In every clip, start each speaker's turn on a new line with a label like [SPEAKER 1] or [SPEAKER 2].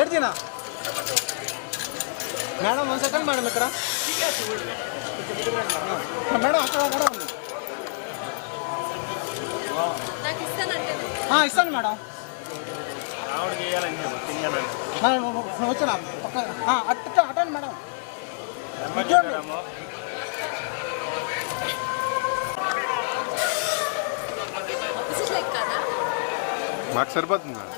[SPEAKER 1] ఏడ్చినా madam one second madam ఇక్కడ. Madam అక్కడ అక్కడ ఉంది ఇస్తాను మేడం. మేడం నువ్వు- వచ్చిన? అట్ట అటండి మేడం.
[SPEAKER 2] మాకు సరిపోతుంది మేడం.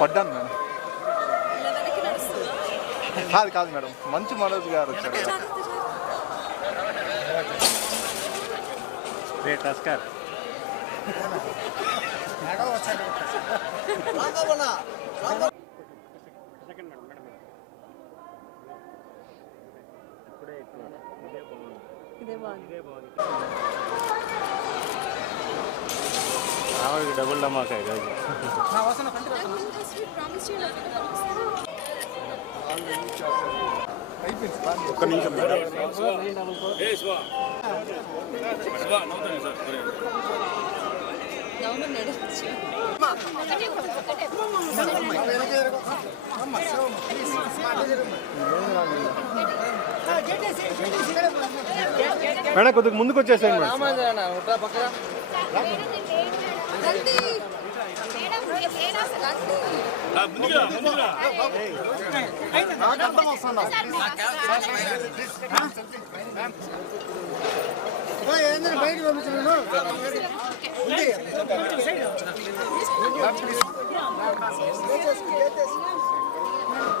[SPEAKER 2] పడ్డాను మేడం
[SPEAKER 3] ఇలా వెనక్కి నడుస్తుందా
[SPEAKER 2] కాదు కాదు మేడం మంచి మనోజ్ గారు వచ్చారు
[SPEAKER 3] జాగ్రత్త జాగ్రత్త
[SPEAKER 4] రే టస్కర్ సెకండ్ మేడం మేడం ఇప్పుడే ఎక్కువ ఇదే బాగుంది
[SPEAKER 3] ఇదే బాగుంది
[SPEAKER 4] ఇదే బాగుంది రావుడికి డబుల్ డమాకా ఈరోజు
[SPEAKER 1] నా
[SPEAKER 2] ఒక్క నిమిషం మేడం.
[SPEAKER 3] Government నడవచ్చు
[SPEAKER 2] madam.
[SPEAKER 3] ఏంటంటే
[SPEAKER 1] బయటకు పంపించాను
[SPEAKER 4] ఉంది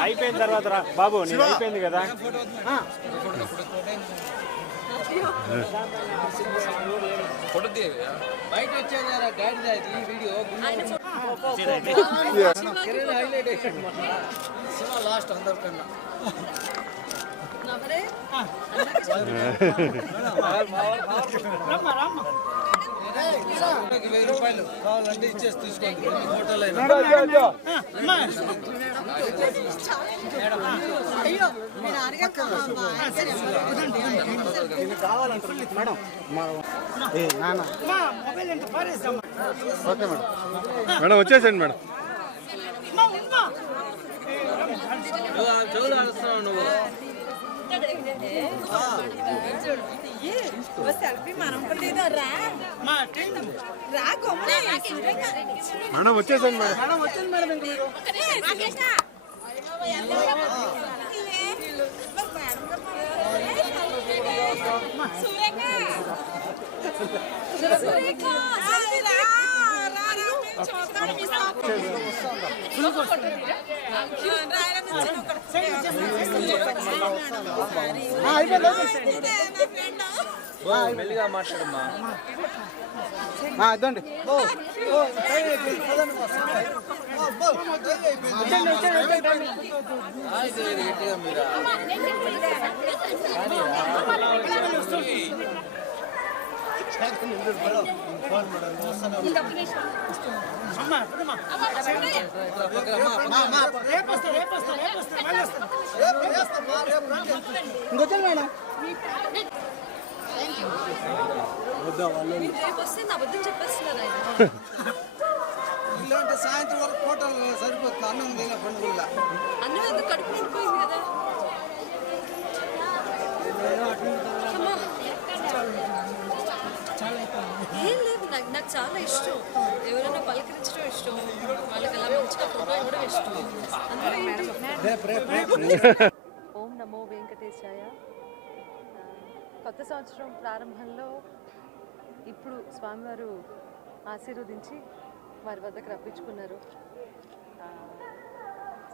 [SPEAKER 4] అయిపోయిన తర్వాత రా. బాబు నేను అయిపోయింది కదా?
[SPEAKER 1] బయట వచ్చేదారా గాడి ఈ వీడియో
[SPEAKER 3] ఆయన
[SPEAKER 1] సినిమా లాస్ట్ అందరికన్నా
[SPEAKER 3] నవరే
[SPEAKER 1] వెయ్యి రూపాయలు కావాలంటే ఇచ్చేసి తీసుకోండి. ఫోటోలు అయినా.
[SPEAKER 3] అయ్యో నేను
[SPEAKER 2] ఓకే మేడం మేడం వచ్చేసేయండి మేడం
[SPEAKER 1] చెవులు ఆడుస్తున్నావు నువ్వు
[SPEAKER 2] మేడం వచ్చేసేయండి మేడం
[SPEAKER 1] మేడం వచ్చింది మేడం ఇంక మీరు ఆ, అయిపోయింది అయిపోయింది. మెల్లిగా మాట్లాడమ్మా ఆ, ఇదండి
[SPEAKER 3] ఆయన
[SPEAKER 1] సాయంత్రం వరకు హోటల్ సరిపోతుంది అన్నం తిన పండుగ
[SPEAKER 3] అన్నం కడుపు నిండిపోయింది కదా. నాకు చాలా ఇష్టం. ఎవరైనా పలకరించడం ఇష్టం. వాళ్ళకి అలా మంచిగా ఫోటో కూడా ఇష్టం. ఓం నమో వెంకటేశాయ. కొత్త సంవత్సరం ప్రారంభంలో ఇప్పుడు స్వామివారు
[SPEAKER 5] ఆశీర్వదించి వారి వద్దకు రప్పించుకున్నారు.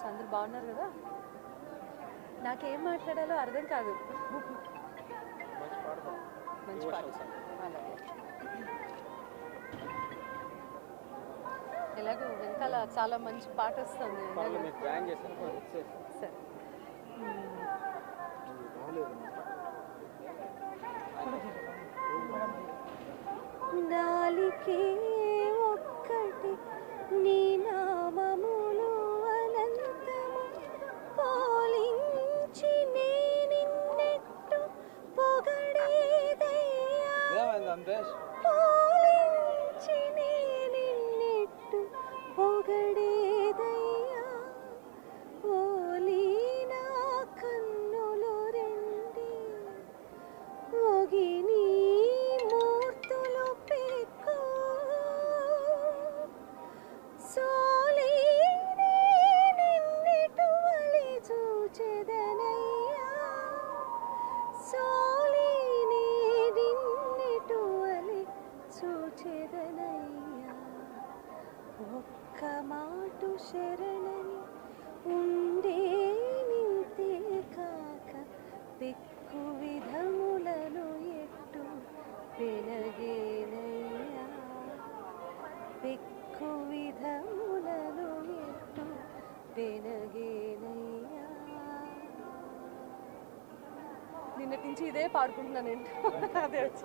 [SPEAKER 5] అందరు బాగున్నారు కదా? నాకేం మాట్లాడాలో అర్థం కాదు. మంచి పాట. అలాగే. చాలా మంచి పాట వస్తుంది. నాలికే ఒక్కటి నీ నామములు అనంతము. పోలించి నే నిన్నెట్టు పొగడేదయ్యా. ఒక్క మాటు శరణని ఉండే నింతే కాక పెక్కు విధములను ఎట్టు పెనగేనయ్యా. పెక్కు విధములను ఎట్టు పెనగేనయ్యా. నిన్నటి నుంచి ఇదే పాడుకుంటున్నాను అదే వచ్చి